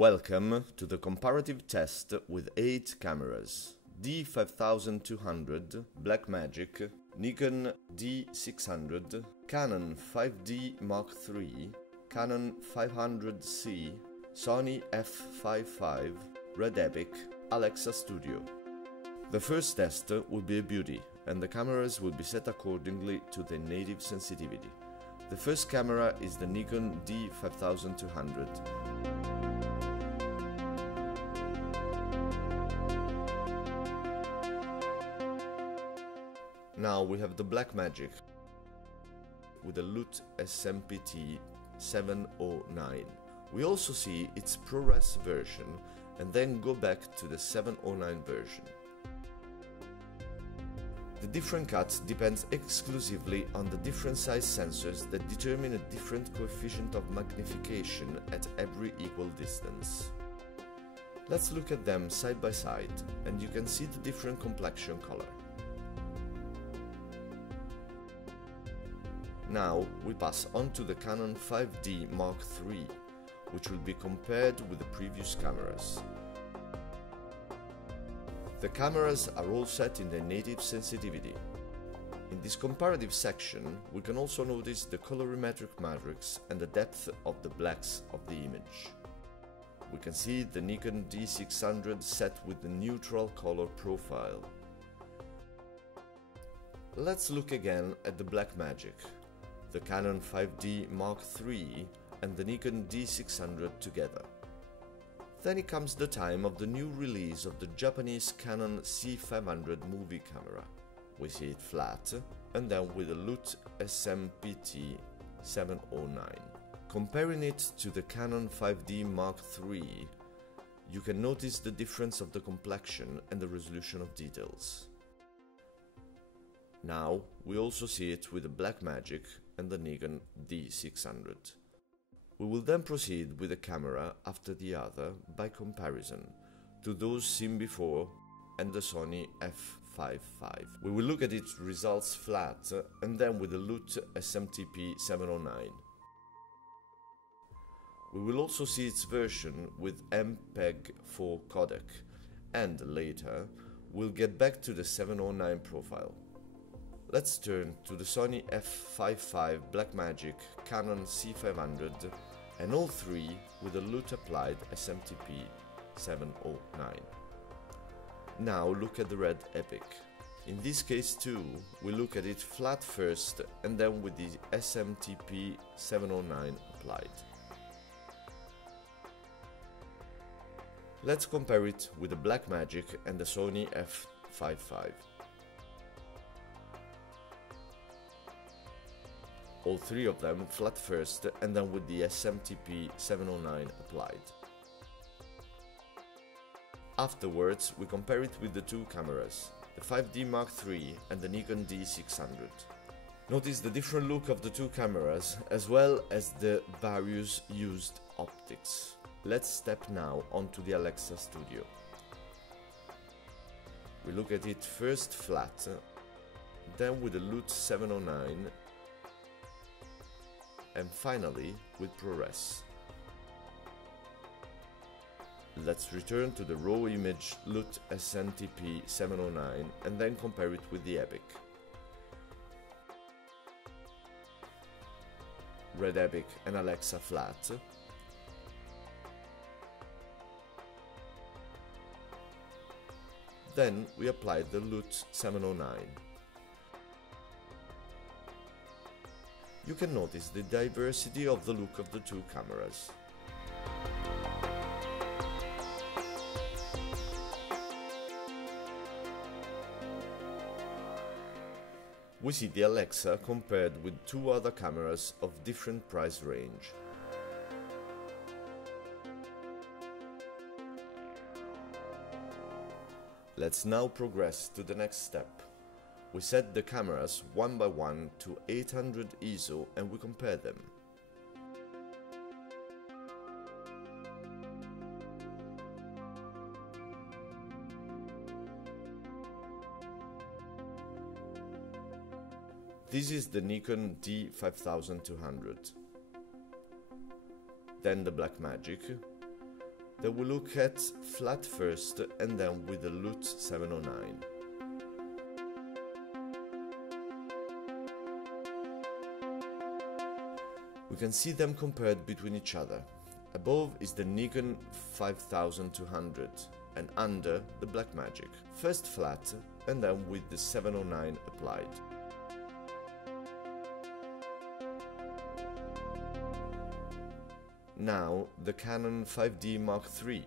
Welcome to the comparative test with 8 cameras: D5200, Blackmagic, Nikon D600, Canon 5D Mark III, Canon 500C, Sony f5.5, Red Epic, Alexa Studio. The first test will be a beauty, and the cameras will be set accordingly to their native sensitivity. The first camera is the Nikon D5200. Now we have the Blackmagic with the LUT SMPT 709. We also see its ProRes version and then go back to the 709 version. The different cuts depends exclusively on the different size sensors that determine a different coefficient of magnification at every equal distance. Let's look at them side by side, and you can see the different complexion color. Now we pass on to the Canon 5D Mark III, which will be compared with the previous cameras. The cameras are all set in their native sensitivity. In this comparative section, we can also notice the colorimetric matrix and the depth of the blacks of the image. We can see the Nikon D600 set with the neutral color profile. Let's look again at the Blackmagic, the Canon 5D Mark III and the Nikon D600 together. Then it comes the time of the new release of the Japanese Canon C500 movie camera. We see it flat and then with a LUT SMPT 709. Comparing it to the Canon 5D Mark III, you can notice the difference of the complexion and the resolution of details. Now we also see it with the Blackmagic and the Nikon D600. We will then proceed with a camera after the other by comparison to those seen before and the Sony f5.5. We will look at its results flat and then with the LUT SMTP 709. We will also see its version with MPEG-4 codec, and later we'll get back to the 709 profile. Let's turn to the Sony f5.5, Blackmagic, Canon C500 and all three with the LUT applied SMTP 709. Now look at the Red Epic. In this case too, we look at it flat first and then with the SMTP 709 applied. Let's compare it with the Blackmagic and the Sony f5.5. All three of them flat first and then with the SMTP 709 applied. Afterwards, we compare it with the two cameras, the 5D Mark III and the Nikon D600. Notice the different look of the two cameras as well as the various used optics. Let's step now onto the Alexa Studio. We look at it first flat, then with the LUT 709 and finally with ProRes. Let's return to the raw image LUT SMTP 709 and then compare it with the Epic. Red Epic and Alexa flat. Then we applied the LUT 709. You can notice the diversity of the look of the two cameras. We see the Alexa compared with two other cameras of different price range. Let's now progress to the next step. We set the cameras one by one to 800 ISO and we compare them. This is the Nikon D5200. then the Blackmagic, Then we look at flat first and then with the LUT 709. We can see them compared between each other. Above is the Nikon 5200 and under the Blackmagic. First flat and then with the 709 applied. Now the Canon 5D Mark III,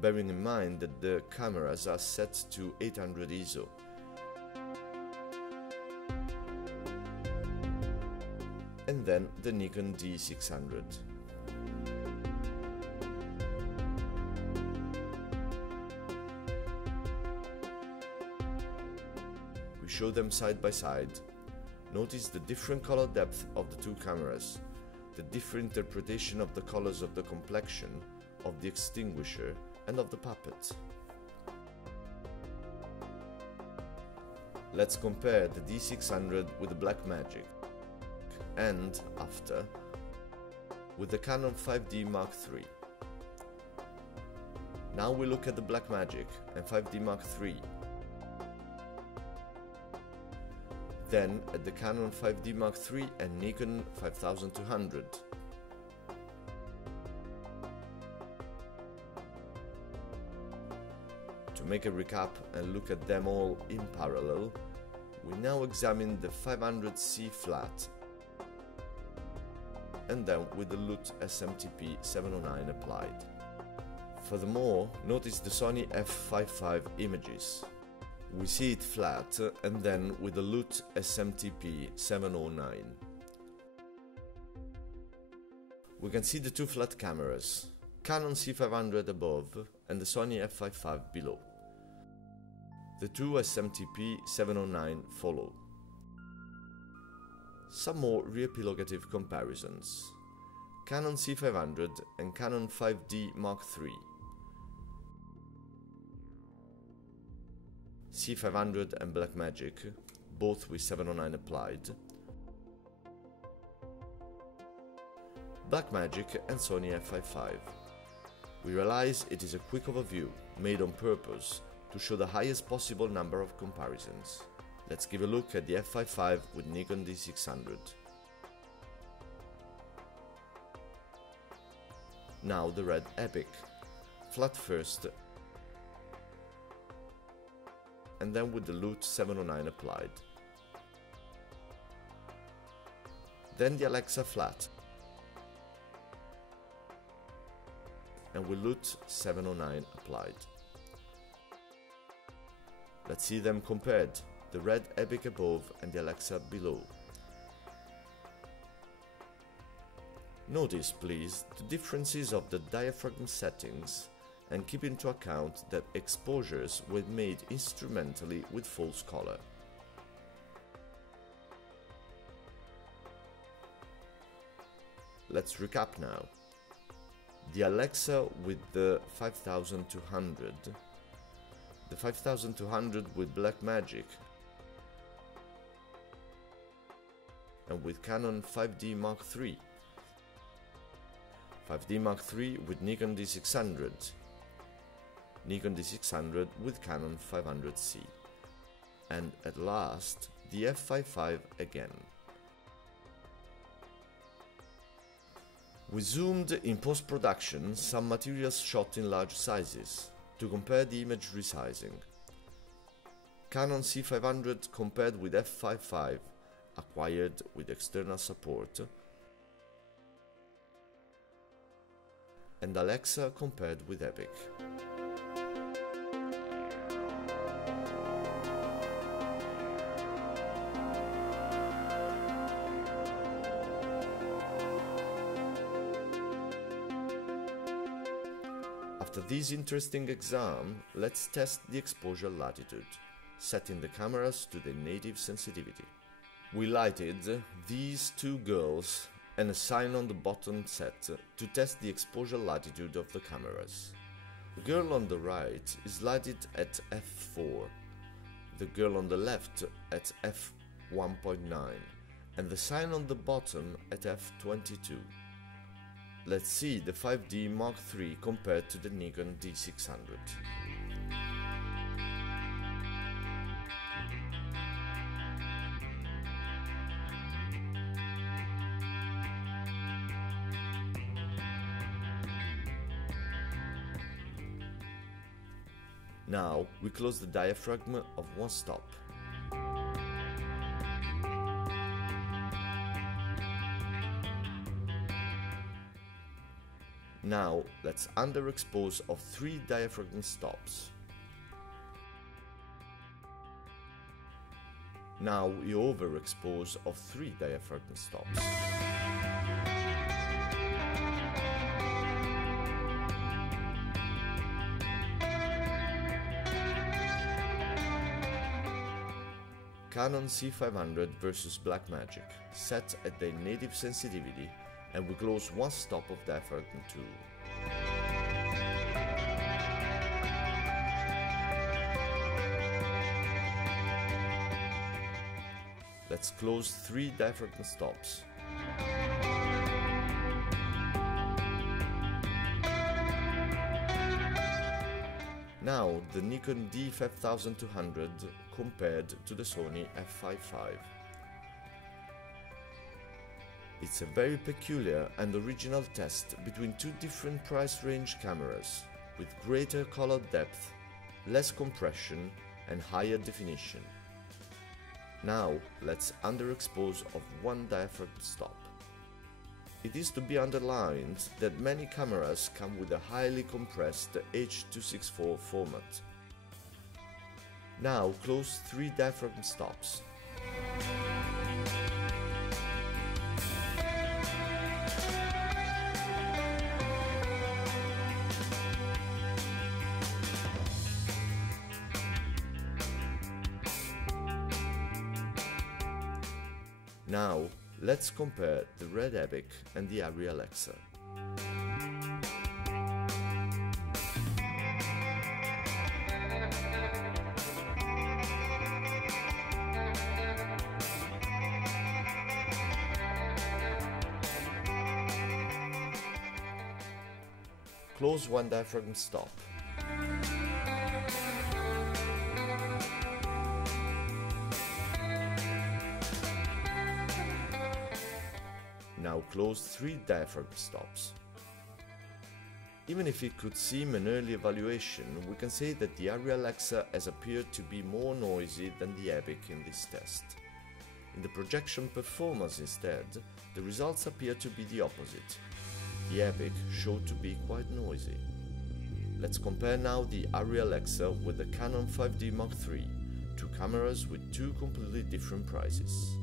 bearing in mind that the cameras are set to 800 ISO. And then the Nikon D600. We show them side by side. Notice the different color depth of the two cameras, the different interpretation of the colors of the complexion, of the extinguisher and of the puppet. Let's compare the D600 with the Blackmagic and after with the Canon 5D Mark III. Now we look at the Blackmagic and 5D Mark III. Then at the Canon 5D Mark III and Nikon 5200. To make a recap and look at them all in parallel, we now examine the 500C flat and then with the LUT SMTP 709 applied. Furthermore, notice the Sony f5.5 images. We see it flat and then with the LUT SMTP 709. We can see the two flat cameras, Canon C500 above and the Sony f5.5 below. The two SMTP 709 follow. Some more re-epilogative comparisons. Canon C500 and Canon 5D Mark III. C500 and Blackmagic, both with 709 applied. Blackmagic and Sony f5.5. We realize it is a quick overview, made on purpose, to show the highest possible number of comparisons. Let's give a look at the f5.5 with Nikon D600. Now the red Epic, flat first and then with the LUT 709 applied. Then the Alexa flat and with LUT 709 applied. Let's see them compared, the red Epic above and the Alexa below. Notice, please, the differences of the diaphragm settings and keep into account that exposures were made instrumentally with false color. Let's recap now. The Alexa with the 5200, the 5200 with Blackmagic, and with Canon 5D Mark III, 5D Mark III with Nikon D600, Nikon D600 with Canon 500C, and at last the f5.5 again. We zoomed in post-production some materials shot in large sizes to compare the image resizing. Canon C500 compared with f5.5 acquired with external support, and Alexa compared with Epic. After this interesting exam, let's test the exposure latitude, setting the cameras to their native sensitivity. We lighted these two girls and a sign on the bottom set to test the exposure latitude of the cameras. The girl on the right is lighted at f4, the girl on the left at f1.9, and the sign on the bottom at f22. let's see the 5D Mark III compared to the Nikon D600. Now we close the diaphragm of one stop. Now let's underexpose of 3 diaphragm stops. Now we overexpose of 3 diaphragm stops. Canon C500 versus Blackmagic, set at their native sensitivity, and we close one stop of diaphragm 2. Let's close 3 diaphragm stops. Now the Nikon D5200 compared to the Sony f5.5. It's a very peculiar and original test between 2 different price range cameras, with greater color depth, less compression and higher definition. Now let's underexpose of 1 diaphragm stop. It is to be underlined that many cameras come with a highly compressed H.264 format. Now close 3 diaphragm stops. Now, let's compare the Red Epic and the ARRI Alexa. Close 1 diaphragm stop. Now close 3 diaphragm stops. Even if it could seem an early evaluation, we can say that the ARRI Alexa has appeared to be more noisy than the Epic in this test. In the projection performance instead, the results appear to be the opposite. The Epic showed to be quite noisy. Let's compare now the ARRI Alexa with the Canon 5D Mark III, 2 cameras with 2 completely different prices.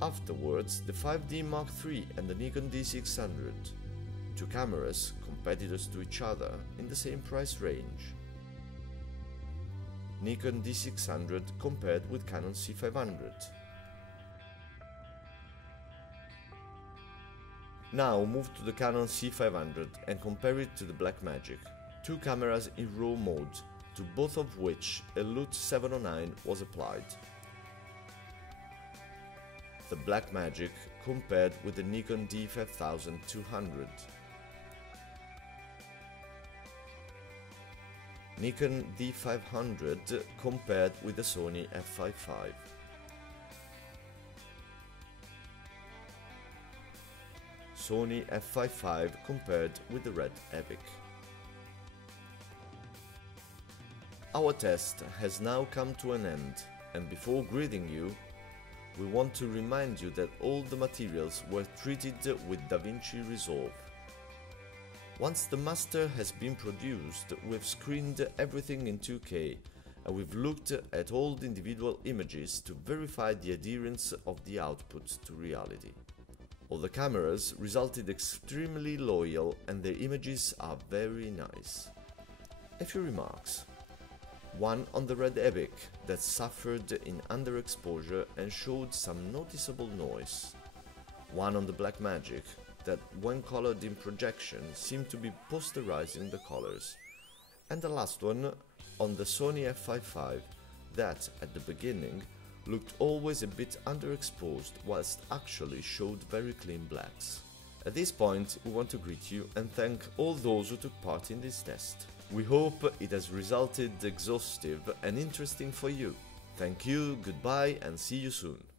Afterwards, the 5D Mark III and the Nikon D600, 2 cameras competitors to each other in the same price range. Nikon D600 compared with Canon C500. Now move to the Canon C500 and compare it to the Blackmagic, 2 cameras in RAW mode, to both of which a LUT 709 was applied. The Blackmagic compared with the Nikon D5200. Nikon D500 compared with the Sony f5.5. Sony f5.5 compared with the Red Epic. Our test has now come to an end, and before greeting you, we want to remind you that all the materials were treated with DaVinci Resolve. Once the master has been produced, we've screened everything in 2K, and we've looked at all the individual images to verify the adherence of the output to reality. All the cameras resulted extremely loyal and their images are very nice. A few remarks. One on the Red Epic that suffered in underexposure and showed some noticeable noise. One on the Blackmagic that, when colored in projection, seemed to be posterizing the colors. And the last one on the Sony f5.5 that, at the beginning, looked always a bit underexposed whilst actually showed very clean blacks. At this point, we want to greet you and thank all those who took part in this test. We hope it has resulted exhaustive and interesting for you. Thank you, goodbye and see you soon.